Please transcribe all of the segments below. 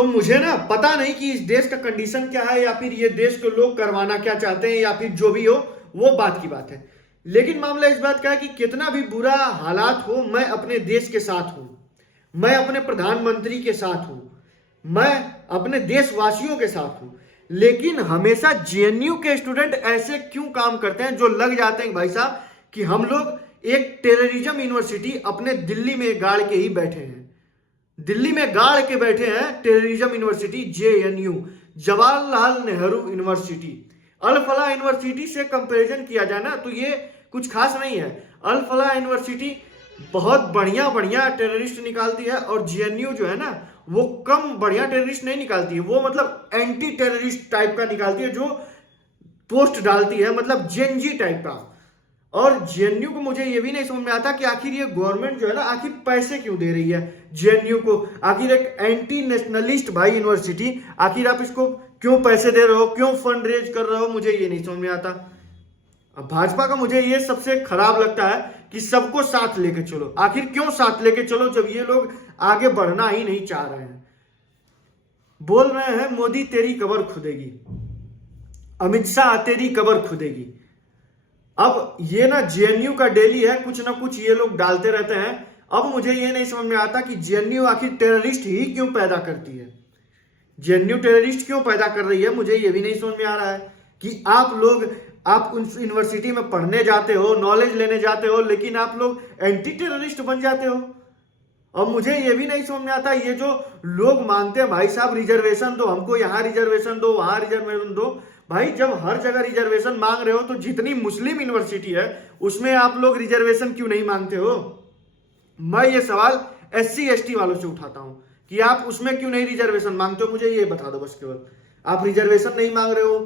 तो मुझे ना पता नहीं कि इस देश का कंडीशन क्या है, या फिर ये देश के लोग करवाना क्या चाहते हैं, या फिर जो भी हो वो बात की बात है। लेकिन मामला इस बात का है कि कितना भी बुरा हालात हो, मैं अपने देश के साथ हूं, मैं अपने प्रधानमंत्री के साथ हूं, मैं अपने देशवासियों के साथ हूं। लेकिन हमेशा जेएनयू के स्टूडेंट ऐसे क्यों काम करते हैं जो लग जाते हैं भाई साहब कि हम लोग एक टेररिज्म यूनिवर्सिटी अपने दिल्ली में गाड़ के ही बैठे हैं। दिल्ली में गाड़ के बैठे हैं terrorism university JNU, Jawaharlal Nehru university. Al Falah university से कंपैरिजन किया जाए ना तो ये कुछ खास नहीं है। अल फलाह यूनिवर्सिटी बहुत बढ़िया बढ़िया टेररिस्ट निकालती है, और जेएनयू जो है ना वो कम बढ़िया टेररिस्ट नहीं निकालती है, वो मतलब एंटी टेररिस्ट टाइप का निकालती है, जो पोस्ट डालती है मतलब जेएनजी टाइप का। और जेएनयू को मुझे ये भी नहीं समझ में आता कि आखिर ये गवर्नमेंट जो है ना आखिर पैसे क्यों दे रही है जेएनयू को। आखिर एक एंटी नेशनलिस्ट भाई यूनिवर्सिटी, आखिर आप इसको क्यों पैसे दे रहे हो, क्यों फंड रेज कर रहे हो, मुझे ये नहीं समझ में आता। अब भाजपा का मुझे ये सबसे खराब लगता है कि सबको साथ लेके चलो। आखिर क्यों साथ लेके चलो जब ये लोग आगे बढ़ना ही नहीं चाह रहे हैं। बोल रहे हैं मोदी तेरी कब्र खुदेगी, अमित शाह तेरी कब्र खुदेगी। अब ये ना जेएनयू का डेली है, कुछ ना कुछ ये लोग डालते रहते हैं। अब मुझे ये नहीं समझ में आता कि जेएनयू आखिर टेररिस्ट ही क्यों पैदा करती है, जेएनयू टेररिस्ट क्यों पैदा कर रही है, मुझे ये भी नहीं समझ में आ रहा है कि आप उस यूनिवर्सिटी में पढ़ने जाते हो, नॉलेज लेने जाते हो, लेकिन आप लोग एंटी टेररिस्ट बन जाते हो। और मुझे ये भी नहीं समझ में आता, ये जो लोग मांगते हैं भाई साहब रिजर्वेशन दो हमको, यहाँ रिजर्वेशन दो, वहां रिजर्वेशन दो। भाई जब हर जगह रिजर्वेशन मांग रहे हो तो जितनी मुस्लिम यूनिवर्सिटी है उसमें आप लोग रिजर्वेशन क्यों नहीं मांगते हो। मैं ये सवाल एससी एसटी वालों से उठाता हूं कि आप उसमें क्यों नहीं रिजर्वेशन मांगते हो, मुझे ये बता दो बस। केवल आप रिजर्वेशन नहीं मांग रहे हो।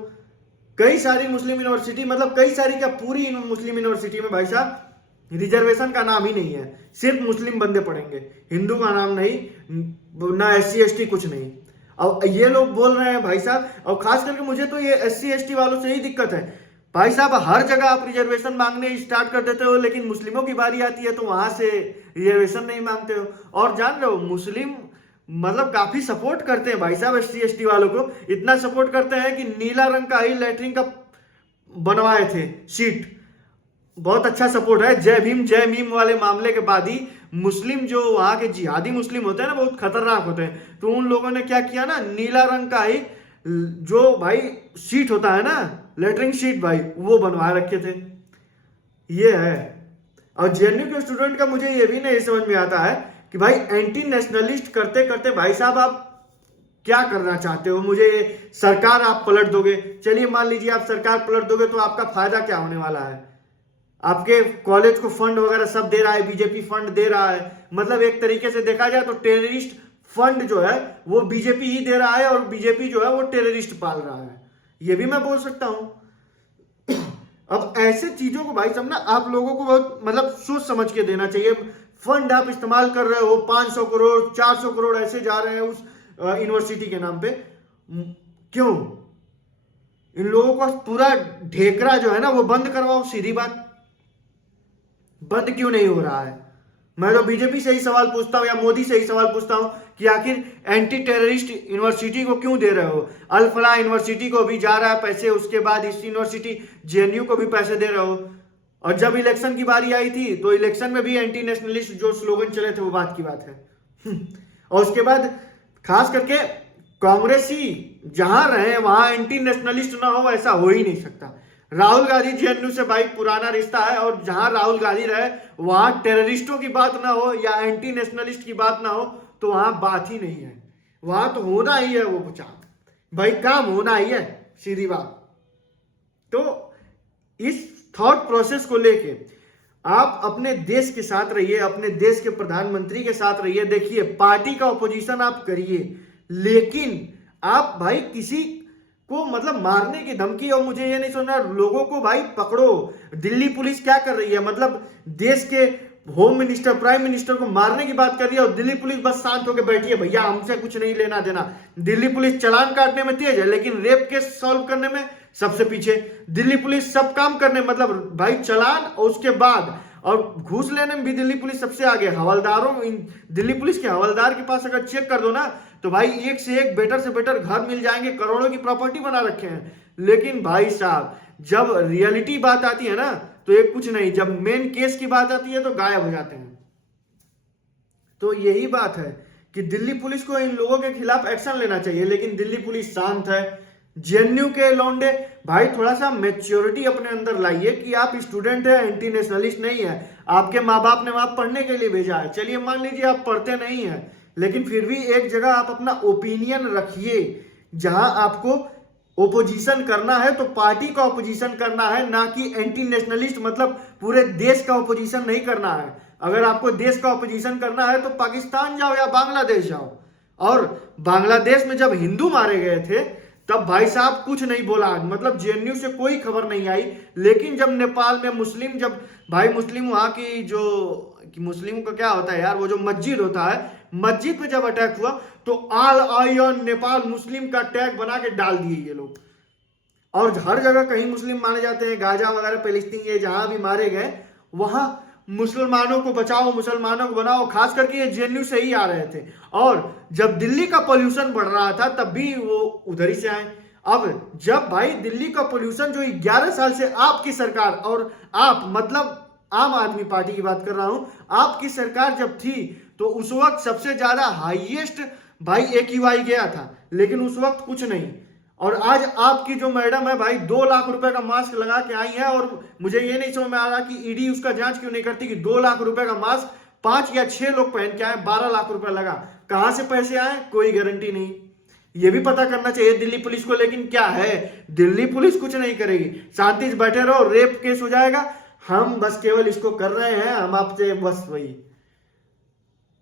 कई सारी मुस्लिम यूनिवर्सिटी, मतलब कई सारी क्या पूरी मुस्लिम यूनिवर्सिटी में भाई साहब रिजर्वेशन का नाम ही नहीं है, सिर्फ मुस्लिम बंदे पढ़ेंगे, हिंदू का नाम नहीं, ना एससी एसटी, कुछ नहीं। अब ये लोग बोल रहे हैं भाई साहब, और खास करके मुझे तो ये एससी एसटी वालों से ही दिक्कत है भाई साहब। हर जगह आप रिजर्वेशन मांगने स्टार्ट कर देते हो, लेकिन मुस्लिमों की बारी आती है तो वहां से रिजर्वेशन नहीं मांगते हो। और जान रहे हो मुस्लिम मतलब काफी सपोर्ट करते हैं भाई साहब एससी एसटी वालों को, इतना सपोर्ट करते हैं कि नीला रंग का ही लैट्रिन का बनवाए थे सीट। बहुत अच्छा सपोर्ट है। जय भीम वाले मामले के बाद ही मुस्लिम जो वहां के जिहादी मुस्लिम होते हैं ना बहुत खतरनाक होते हैं, तो उन लोगों ने क्या किया ना, नीला रंग का ही जो भाई सीट होता है ना लेटरिंग सीट भाई, वो बनवा रखे थे। ये है। और जेएनयू के स्टूडेंट का मुझे ये भी नहीं समझ में आता है कि भाई एंटी नेशनलिस्ट करते करते भाई साहब आप क्या करना चाहते हो। मुझे सरकार आप पलट दोगे, चलिए मान लीजिए आप सरकार पलट दोगे तो आपका फायदा क्या होने वाला है। आपके कॉलेज को फंड वगैरह सब दे रहा है, बीजेपी फंड दे रहा है, मतलब एक तरीके से देखा जाए तो टेररिस्ट फंड जो है वो बीजेपी ही दे रहा है, और बीजेपी जो है वो टेररिस्ट पाल रहा है, ये भी मैं बोल सकता हूं। अब ऐसे चीजों को भाई साहब ना आप लोगों को बहुत मतलब सोच समझ के देना चाहिए। फंड आप इस्तेमाल कर रहे हो, 500 करोड़ 400 करोड़ ऐसे जा रहे हैं उस यूनिवर्सिटी के नाम पे, क्यों? इन लोगों का पूरा ढेकरा जो है ना वो बंद करवाओ, सीधी बात। बंद क्यों नहीं हो रहा है? मैं तो बीजेपी से ही सवाल पूछता हूं या मोदी से ही सवाल पूछता हूं कि आखिर एंटी टेररिस्ट यूनिवर्सिटी को क्यों दे रहे हो। अल फलाह यूनिवर्सिटी को भी जा रहा है पैसे, उसके बाद इस यूनिवर्सिटी जेएनयू को भी पैसे दे रहे हो। और जब इलेक्शन की बारी आई थी तो इलेक्शन में भी एंटी नेशनलिस्ट जो स्लोगन चले थे वो बात की बात है। और उसके बाद खास करके कांग्रेस ही जहां रहे वहां एंटी नेशनलिस्ट ना हो, ऐसा हो ही नहीं सकता। राहुल गांधी जेएनयू से भाई पुराना रिश्ता है, और जहां राहुल गांधी रहे वहां टेररिस्टों की बात ना हो या एंटी नेशनलिस्ट की बात ना हो तो वहां बात ही नहीं है। वहां तो होना ही है वो बचा भाई, काम होना ही है, सीधी बात। तो इस थॉट प्रोसेस को लेके आप अपने देश के साथ रहिए, अपने देश के प्रधानमंत्री के साथ रहिए। देखिए पार्टी का ऑपोजिशन आप करिए, लेकिन आप भाई किसी को मतलब मारने की धमकी, और मुझे ये नहीं सुनना लोगों को भाई पकड़ो। दिल्ली पुलिस क्या कर रही है, मतलब देश के होम मिनिस्टर प्राइम मिनिस्टर को मारने की बात कर रही है, और दिल्ली पुलिस बस शांत होकर बैठी है, भैया हमसे कुछ नहीं लेना देना। दिल्ली पुलिस चालान काटने में तेज है लेकिन रेप केस सॉल्व करने में सबसे पीछे। दिल्ली पुलिस सब काम करने मतलब भाई चालान और उसके बाद और घूस लेने में भी दिल्ली पुलिस सबसे आगे। दिल्ली पुलिस के हवलदार के पास अगर चेक कर दो ना तो भाई एक से एक बेटर से बेटर घर मिल जाएंगे, करोड़ों की प्रॉपर्टी बना रखे हैं। लेकिन भाई साहब जब रियलिटी बात आती है ना तो एक कुछ नहीं, जब मेन केस की बात आती है तो गायब हो जाते हैं। तो यही बात है कि दिल्ली पुलिस को इन लोगों के खिलाफ एक्शन लेना चाहिए, लेकिन दिल्ली पुलिस शांत है। जेएनयू के लौंडे भाई थोड़ा सा मैच्योरिटी अपने अंदर लाइए कि आप स्टूडेंट है, एंटी नेशनलिस्ट नहीं है। आपके माँ बाप ने वहां पढ़ने के लिए भेजा है, चलिए मान लीजिए आप पढ़ते नहीं है, लेकिन फिर भी एक जगह आप अपना ओपिनियन रखिए। जहां आपको ओपोजिशन करना है तो पार्टी का ओपोजिशन करना है, ना कि एंटी नेशनलिस्ट मतलब पूरे देश का ओपोजिशन नहीं करना है। अगर आपको देश का ओपोजिशन करना है तो पाकिस्तान जाओ या बांग्लादेश जाओ। और बांग्लादेश में जब हिंदू मारे गए थे तब भाई साहब कुछ नहीं बोला, मतलब जेएनयू से कोई खबर नहीं आई। लेकिन जब नेपाल में मुस्लिम, जब भाई मुस्लिम वहां की जो मुस्लिम का क्या होता है यार, वो जो मस्जिद होता है, मस्जिद पे जब अटैक हुआ तो ऑल आयन नेपाल मुस्लिम का टैग बना के डाल दिए ये लोग। और हर जगह कहीं मुस्लिम माने जाते हैं, गाजा वगैरह फिलिस्तीन ये जहां भी मारे गए वहां मुसलमानों को बचाओ, मुसलमानों को बनाओ, खास करके ये जेएनयू से ही आ रहे थे। और जब दिल्ली का पोल्यूशन बढ़ रहा था तब भी वो उधर ही से आए। अब जब भाई दिल्ली का पोल्यूशन जो 11 साल से आपकी सरकार, और आप मतलब आम आदमी पार्टी की बात कर रहा हूं, आपकी सरकार जब थी तो उस वक्त सबसे ज्यादा हाईएस्ट भाई एक्यूआई गया था, लेकिन उस वक्त कुछ नहीं। और आज आपकी जो मैडम है भाई 2 लाख रुपए का मास्क लगा के आई है, और मुझे ये नहीं समझ में आ रहा कि ईडी उसका जांच क्यों नहीं करती कि 2 लाख रुपए का मास्क 5 या 6 लोग पहन के आए, 12 लाख रुपए लगा, कहां से पैसे आए कोई गारंटी नहीं। ये भी पता करना चाहिए दिल्ली पुलिस को। लेकिन क्या है, दिल्ली पुलिस कुछ नहीं करेगी, शांति से बैठे रहो, रेप केस हो जाएगा, हम बस केवल इसको कर रहे हैं, हम आपसे बस वही।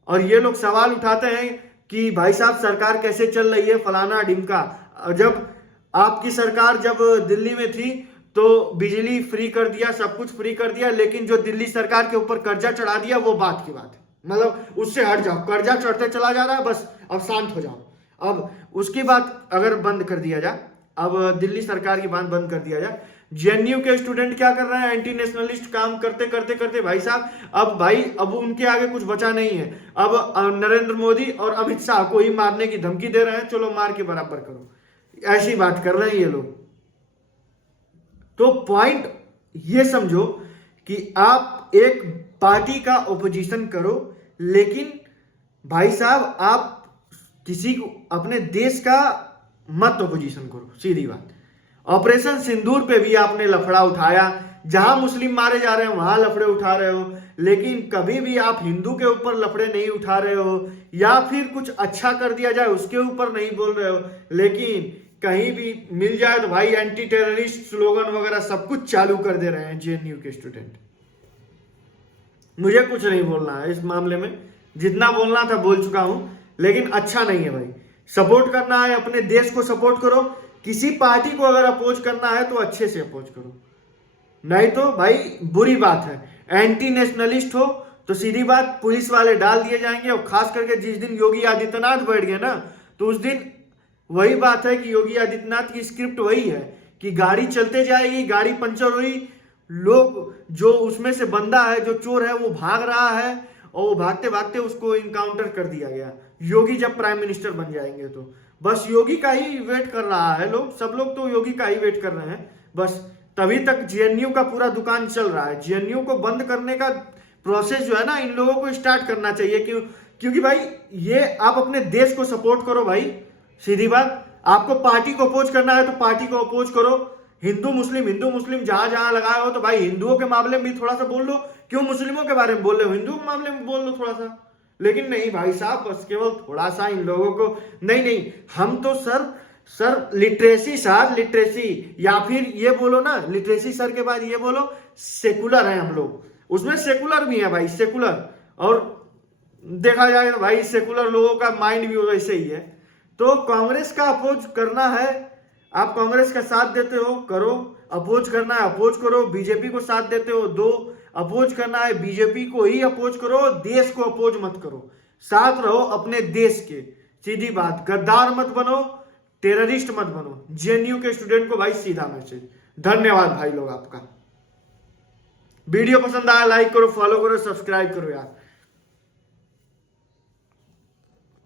और ये लोग सवाल उठाते हैं कि भाई साहब सरकार कैसे चल रही है, फलाना ढिमका। जब आपकी सरकार जब दिल्ली में थी तो बिजली फ्री कर दिया, सब कुछ फ्री कर दिया, लेकिन जो दिल्ली सरकार के ऊपर कर्जा चढ़ा दिया वो बात की बात है, मतलब उससे हट जाओ, कर्जा चढ़ते चला जा रहा है, बस अब शांत हो जाओ। अब उसकी बात अगर बंद कर दिया जाए, अब दिल्ली सरकार की बात बंद कर दिया जाए, जेएनयू के स्टूडेंट क्या कर रहे हैं, एंटी नेशनलिस्ट काम करते करते करते भाई साहब अब उनके आगे कुछ बचा नहीं है। अब नरेंद्र मोदी और अमित शाह को ही मारने की धमकी दे रहे हैं, चलो मार के बराबर करो, ऐसी बात कर रहे हैं ये लोग। तो पॉइंट ये समझो कि आप एक पार्टी का ओपोजिशन करो, लेकिन भाई साहब आप किसी को अपने देश का मत ओपोजिशन करो, सीधी बात। ऑपरेशन सिंदूर पे भी आपने लफड़ा उठाया, जहां मुस्लिम मारे जा रहे हैं वहां लफड़े उठा रहे हो, लेकिन कभी भी आप हिंदू के ऊपर लफड़े नहीं उठा रहे हो, या फिर कुछ अच्छा कर दिया जाए उसके ऊपर नहीं बोल रहे हो। लेकिन कहीं भी मिल जाए तो भाई एंटी टेररिस्ट स्लोगन वगैरह सब कुछ चालू कर दे रहे हैं जेएनयू के स्टूडेंट। मुझे कुछ नहीं बोलना है इस मामले में, जितना बोलना था बोल चुका हूं, लेकिन अच्छा नहीं है भाई। सपोर्ट करना है अपने देश को सपोर्ट करो, किसी पार्टी को अगर अपोज करना है तो अच्छे से अपोज करो, नहीं तो भाई बुरी बात है। एंटी नेशनलिस्ट हो तो सीधी बात पुलिस वाले डाल दिए जाएंगे। और खास करके जिस दिन योगी आदित्यनाथ बैठ गए ना तो उस दिन वही बात है कि योगी आदित्यनाथ की स्क्रिप्ट वही है कि गाड़ी चलते जाएगी, गाड़ी पंचर हुई, लोग जो उसमें से बंदा है जो चोर है वो भाग रहा है, और वो भागते भागते उसको इनकाउंटर कर दिया गया। योगी जब प्राइम मिनिस्टर बन जाएंगे तो बस योगी का ही वेट कर रहा है लोग, सब लोग तो योगी का ही वेट कर रहे हैं बस। तभी तक जेएनयू का पूरा दुकान चल रहा है। जेएनयू को बंद करने का प्रोसेस जो है ना इन लोगों को स्टार्ट करना चाहिए, क्योंकि भाई ये आप अपने देश को सपोर्ट करो भाई, सीधी बात। आपको पार्टी को अपोज करना है तो पार्टी को अपोज करो। हिंदू मुस्लिम जहां जहां लगाए हो तो भाई हिंदुओं के मामले में भी थोड़ा सा बोल लो, क्यों मुस्लिमों के बारे में बोल रहे हो, हिंदुओं के मामले में बोल लो थोड़ा सा। लेकिन नहीं भाई साहब, बस केवल थोड़ा सा इन लोगों को नहीं, हम तो सर लिटरेसी सर, लिटरेसी, या फिर ये बोलो ना लिटरेसी सर के बाद ये बोलो सेकुलर है हम लोग, उसमें सेकुलर भी है भाई, सेकुलर। और देखा जाए तो भाई सेकुलर लोगों का माइंड भी वैसे ही है। तो कांग्रेस का अपोज करना है, आप कांग्रेस का साथ देते हो करो, अपोज करना है अपोज करो, बीजेपी को साथ देते हो दो, अपोज करना है बीजेपी को ही अपोज करो, देश को अपोज मत करो, साथ रहो अपने देश के, सीधी बात। गद्दार मत बनो, टेररिस्ट मत बनो। जेएनयू के स्टूडेंट को भाई सीधा मैसेज। धन्यवाद भाई लोग आपका। वीडियो पसंद आया लाइक करो, फॉलो करो, सब्सक्राइब करो यार।